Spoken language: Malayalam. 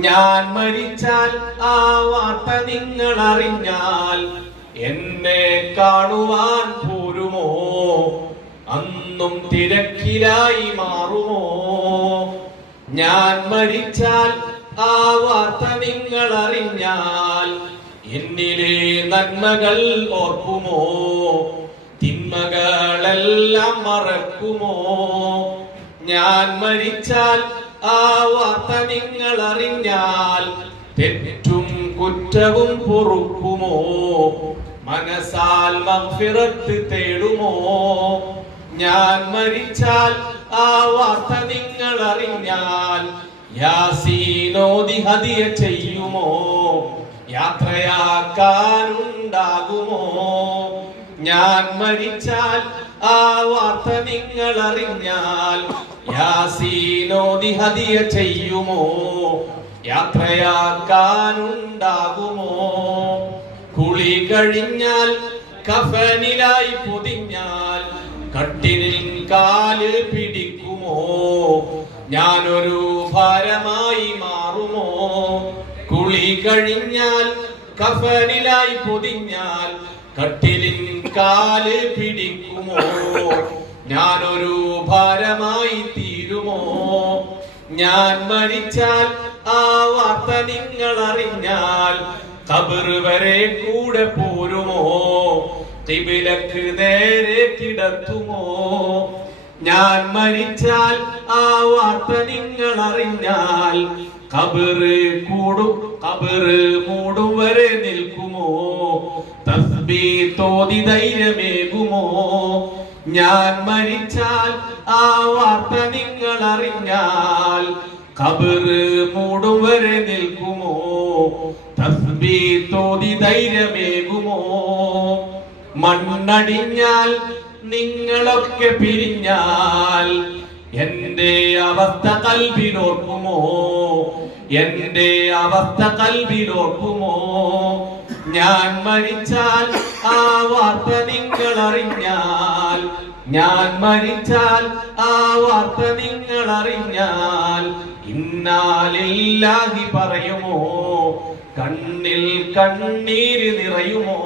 ഞാൻ മരിച്ചാൽ ആ വാർത്ത നിങ്ങൾ അറിഞ്ഞാൽ എന്നെ കാണുവാൻ പോരുമോ? അന്നും തിരക്കിലായി മാറുമോ? ഞാൻ മരിച്ചാൽ ആ വാർത്ത നിങ്ങൾ അറിഞ്ഞാൽ എന്നിലെ നന്മകൾ ഓർക്കുമോ? തിന്മകളെല്ലാം മറക്കുമോ? ഞാൻ മരിച്ചാൽ ആ വാർത്ത നിങ്ങൾ അറിഞ്ഞാൽ തെറ്റും കുറ്റവും പൊറുക്കുമോ? മനസാൽ മഗ്ഫിറത്ത് തേടുമോ? ഞാൻ മരിച്ചാൽ ആ വാർത്ത നിങ്ങൾ അറിഞ്ഞാൽ യാസീനോദി ഹദിയ ചെയ്യുമോ? യാത്രയാക്കാനുണ്ടാകുമോ? ഞാൻ മരിച്ചാൽ ആ വാർത്ത നിങ്ങൾ അറിഞ്ഞാൽ യാസീനോദി ഹദിയ ചെയ്യുമോ? യാത്രയാക്കാനുണ്ടാകുമോ? കുളി കഴിഞ്ഞാൽ കഫനിലായി പൊതിഞ്ഞാൽ കട്ടിലിൽ കാല് പിടിക്കുമോ? ഞാനൊരു ഭാരമായി മാറുമോ? കുളി കഴിഞ്ഞാൽ കഫനിലായി പൊതിഞ്ഞാൽ കട്ടിലിൽ കാല് പിടിക്കുമോ? ഞാനൊരു ഭാരമായി തീരുമോ? ഞാൻ മരിച്ചാൽ ആ വാർത്ത നിങ്ങൾ അറിഞ്ഞാൽ ഖബർ വരെ കൂടെ പോരുമോ? ഖിബിലക്ക് നേരെ കിടത്തുമോ? ഞാൻ മരിച്ചാൽ ആ വാർത്ത നിങ്ങൾ അറിഞ്ഞാൽ ഖബർ മൂടും വരെ നിൽക്കുമോ? തസ്ബീഹ് തോതി ധൈര്യമേകുമോ? ഞാൻ മരിച്ചാൽ ആ വാർത്ത നിങ്ങൾ അറിഞ്ഞാൽ ഖബർ മൂടും വരെ നിൽക്കുമോ? തസ്ബീഹ് തോതി ധൈര്യമേകുമോ? മണ്ണടിഞ്ഞാൽ നിങ്ങളൊക്കെ പിരിഞ്ഞാൽ എന്റെ അവസ്ഥ കൽബിലോർക്കുമോ? എന്റെ അവസ്ഥ കൽബിലോർക്കുമോ? ഞാൻ മരിച്ചാൽ ആ വാർത്ത നിങ്ങൾ അറിഞ്ഞാൽ ഞാൻ മരിച്ചാൽ ആ വാർത്ത നിങ്ങൾ അറിഞ്ഞാൽ ഇന്നാലില്ലാഹി പറയുമോ? കണ്ണിൽ കണ്ണീര് നിറയുമോ?